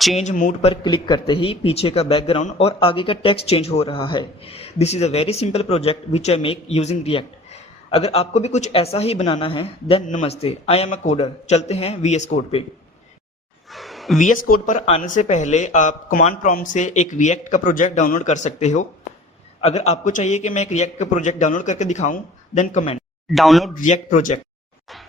Change mood पर click करते ही पीछे का बैकग्राउंड और आगे का टेक्स्ट चेंज हो रहा है। This is a very simple project which I make using react. अगर आपको भी कुछ ऐसा ही बनाना है देन नमस्ते, आई एम अ कोडर। चलते हैं वीएस कोड पे। वीएस कोड पर आने से पहले आप कमांड प्रॉम्प्ट से एक रिएक्ट का प्रोजेक्ट डाउनलोड कर सकते हो। अगर आपको चाहिए कि मैं एक रिएक्ट का प्रोजेक्ट डाउनलोड करके दिखाऊं then comment download react project.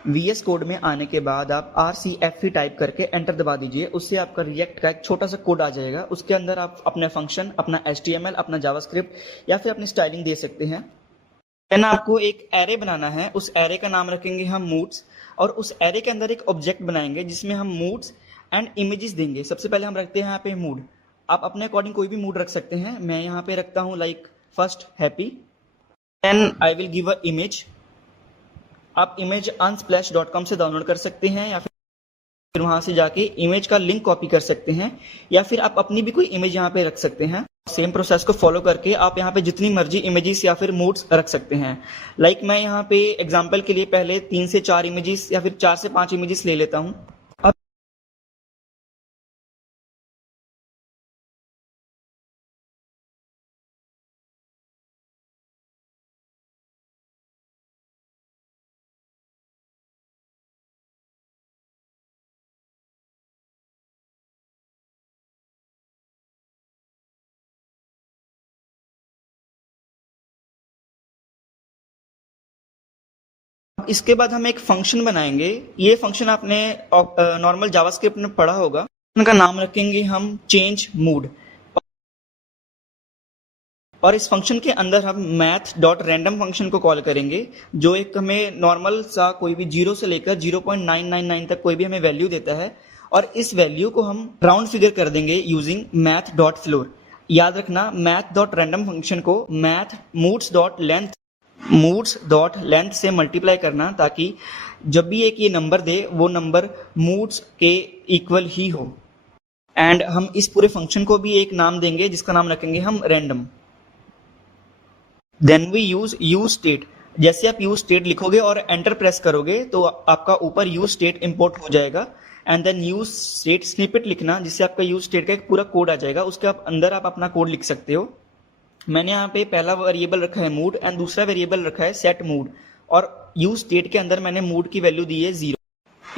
VS code में आने के बाद आप RCFE टाइप करके एंटर दबा दीजिए। उससे आपका रिएक्ट का एक छोटा सा कोड आ जाएगा। उसके अंदर आप अपने फंक्शन, अपना HTML, अपना जावास्क्रिप्ट या फिर अपनी स्टाइलिंग दे सकते हैं। देन आपको एक एरे बनाना है। उस एरे का नाम रखेंगे हम मूड्स और उस एरे के अंदर एक ऑब्जेक्ट बनाएंगे जिसमें हम मूड्स एंड इमेजेस देंगे। सबसे पहले हम रखते हैं यहाँ पे मूड। आप अपने अकॉर्डिंग कोई भी मूड रख सकते हैं। मैं यहाँ पे रखता हूँ like first happy. Then I will give a image. आप इमेज unsplash.com से डाउनलोड कर सकते हैं या फिर वहां से जाके इमेज का लिंक कॉपी कर सकते हैं या फिर आप अपनी भी कोई इमेज यहाँ पे रख सकते हैं। सेम प्रोसेस को फॉलो करके आप यहाँ पे जितनी मर्जी इमेजेस या फिर मूड्स रख सकते हैं। लाइक मैं यहाँ पे एग्जांपल के लिए पहले 3 से 4 इमेजेस या फिर 4 से 5 इमेजेस ले लेता हूँ। इसके बाद हम एक फंक्शन बनाएंगे। ये फंक्शन आपने नॉर्मल जावास्क्रिप्ट में पढ़ा होगा। उनका नाम रखेंगे हम चेंज मूड और इस फंक्शन के अंदर हम math.random फंक्शन को कॉल करेंगे जो एक हमें नॉर्मल सा कोई भी 0 से लेकर 0.999 तक कोई भी हमें वैल्यू देता है और इस वैल्यू को हम राउंड फिगर कर देंगे यूजिंग math.floor। याद रखना math.random फंक्शन को moods.length से मल्टीप्लाई करना ताकि जब भी एक ये नंबर दे वो नंबर मूड्स के इक्वल ही हो। एंड हम इस पूरे फंक्शन को भी एक नाम देंगे जिसका नाम रखेंगे हम random. Then we use state. जैसे आप यूज स्टेट लिखोगे और एंटर प्रेस करोगे तो आपका ऊपर यूज स्टेट इंपोर्ट हो जाएगा। And then use state snippet लिखना जिससे आपका यूज स्टेट का एक पूरा कोड आ जाएगा। उसके अंदर आप अपना कोड लिख सकते हो। मैंने यहाँ पे पहला वेरिएबल रखा है मूड एंड दूसरा वेरिएबल रखा है सेट मूड और यूज स्टेट के अंदर मैंने मूड की वैल्यू दी है 0।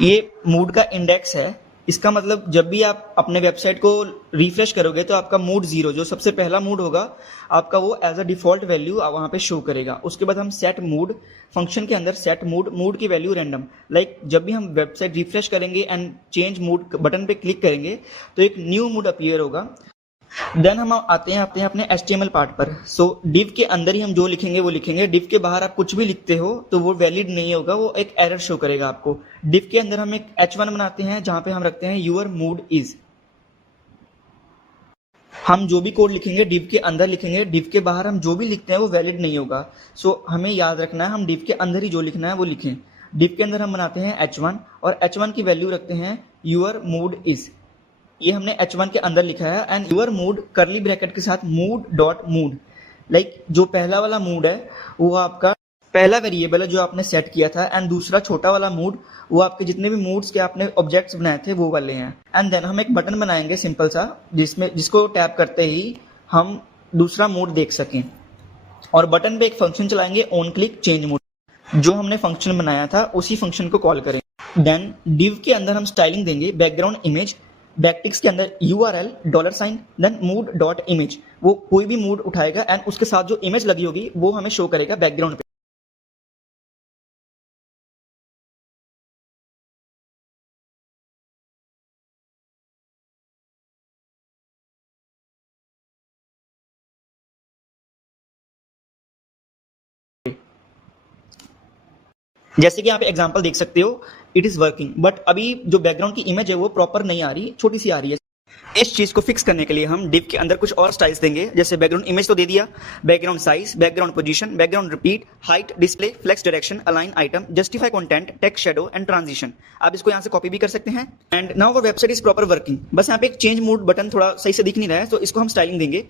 ये मूड का इंडेक्स है। इसका मतलब जब भी आप अपने वेबसाइट को रिफ्रेश करोगे तो आपका मूड 0 जो सबसे पहला मूड होगा आपका वो एज अ डिफॉल्ट वैल्यू वहां पे शो करेगा। उसके बाद हम सेट मूड फंक्शन के अंदर सेट मूड की वैल्यू रैंडम। लाइक जब भी हम वेबसाइट रिफ्रेश करेंगे एंड चेंज मूड बटन पे क्लिक करेंगे तो एक न्यू मूड अपीयर होगा। देन हम आते हैं अपने HTML पार्ट पर। सो डिव के अंदर ही हम जो लिखेंगे वो लिखेंगे। डिव के बाहर आप कुछ भी लिखते हो तो वो वैलिड नहीं होगा, वो एक एरर शो करेगा आपको। डिव के अंदर हम एक H1 बनाते हैं जहां पे हम रखते हैं यूर मूड इज। हम जो भी कोड लिखेंगे डिव के अंदर लिखेंगे। डिव के बाहर हम जो भी लिखते हैं वो वैलिड नहीं होगा। सो हमें याद रखना है हम डिव के अंदर ही जो लिखना है वो लिखें। डिव के अंदर हम बनाते हैं H1 और H1 की वैल्यू रखते हैं यूर मूड इज। ये हमने H1 के अंदर लिखा है and your mood curly bracket के साथ मूड। लाइक जो पहला वाला मूड है वो आपका पहला वेरिएबल है जो आपने सेट किया था एंड दूसरा छोटा वाला मूड वो आपके जितने भी मूड्स के आपने ऑब्जेक्ट्स बनाए थे वो वाले हैं। एंड देन हम एक बटन बनाएंगे सिंपल सा जिसको टैप करते ही हम दूसरा मूड देख सकें और बटन पे एक फंक्शन चलाएंगे ऑन क्लिक चेंज मूड। जो हमने फंक्शन बनाया था उसी फंक्शन को कॉल करेंगे। देन डिव के अंदर हम स्टाइलिंग देंगे बैकग्राउंड इमेज। बैकटिक्स के अंदर URL $, देन mood.image। वो कोई भी मूड उठाएगा एंड उसके साथ जो इमेज लगी होगी वो हमें शो करेगा बैकग्राउंड पे। जैसे कि यहाँ पे एग्जांपल देख सकते हो इट इज वर्किंग, बट अभी जो बैकग्राउंड की इमेज है वो प्रॉपर नहीं आ रही, छोटी सी आ रही है। इस चीज को फिक्स करने के लिए हम डिव के अंदर कुछ और स्टाइल्स देंगे। जैसे बैकग्राउंड इमेज तो दे दिया, background size, background position, background repeat, height, display, flex direction, align item, justify content, text shadow and transition. आप इसको यहाँ से कॉपी भी कर सकते हैं। And now our website is proper working. बस यहाँ पे एक चेंज मूड बटन थोड़ा सही से दिख नहीं रहा है तो इसको हम स्टाइलिंग देंगे।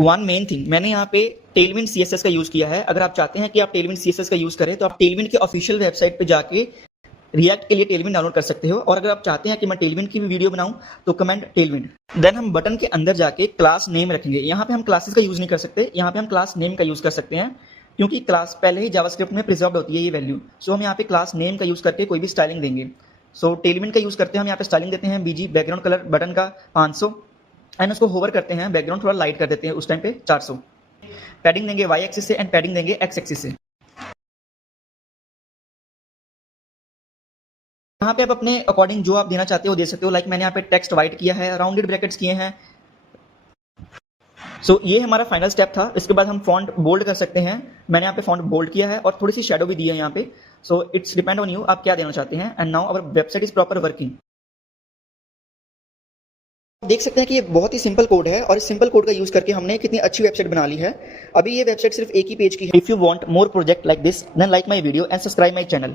वन मेन थिंग, मैंने यहाँ पे टेलविंड CSS का यूज किया है। अगर आप चाहते हैं कि आप टेलविंड CSS का यूज करें तो आप टेलविंड के ऑफिशियल वेबसाइट पे जाके रिएक्ट के लिए टेलविंड डाउनलोड कर सकते हो, और अगर आप चाहते हैं कि मैं टेलविंड की भी वीडियो बनाऊं तो कमेंट टेलविंड। देन हम बटन के अंदर जाके क्लास नेम रखेंगे। यहाँ पे हम क्लासेस का यूज नहीं कर सकते, यहाँ पे हम क्लास नेम का यूज कर सकते हैं, क्योंकि क्लास पहले ही जावास्क्रिप्ट में प्रिजर्व्ड होती है ये वैल्यू। सो हम यहाँ पे क्लास नेम का यूज करके कोई भी स्टाइलिंग देंगे। सो टेलविंड का यूज करते हैं हम यहाँ पे स्टाइलिंग देते हैं बीजी बैकग्राउंड कलर बटन का 500 एंड उसको होवर करते हैं, बैकग्राउंड थोड़ा लाइट कर देते हैं उस टाइम पे 400। पैडिंग देंगे वाई एक्सिस से एंड पैडिंग देंगे एक्स एक्सिस से। यहाँ पे आप अपने अकॉर्डिंग जो आप देना चाहते हो दे सकते हो। लाइक मैंने यहाँ पे टेक्स्ट वाइट किया है, राउंडेड ब्रैकेट्स किए हैं। सो ये हमारा फाइनल स्टेप था। इसके बाद हम फॉन्ट बोल्ड कर सकते हैं। मैंने यहाँ पे फॉन्ट बोल्ड किया है और थोड़ी सी शेडो भी दी है यहाँ पे। So it's depend on you, आप क्या देना चाहते हैं। And now our website is proper working. देख सकते हैं कि ये बहुत ही सिंपल कोड है, और इस सिंपल कोड का यूज करके हमने कितनी अच्छी वेबसाइट बना ली है। अभी ये वेबसाइट सिर्फ एक ही पेज की है। If you want more project like this then like my video and subscribe my channel.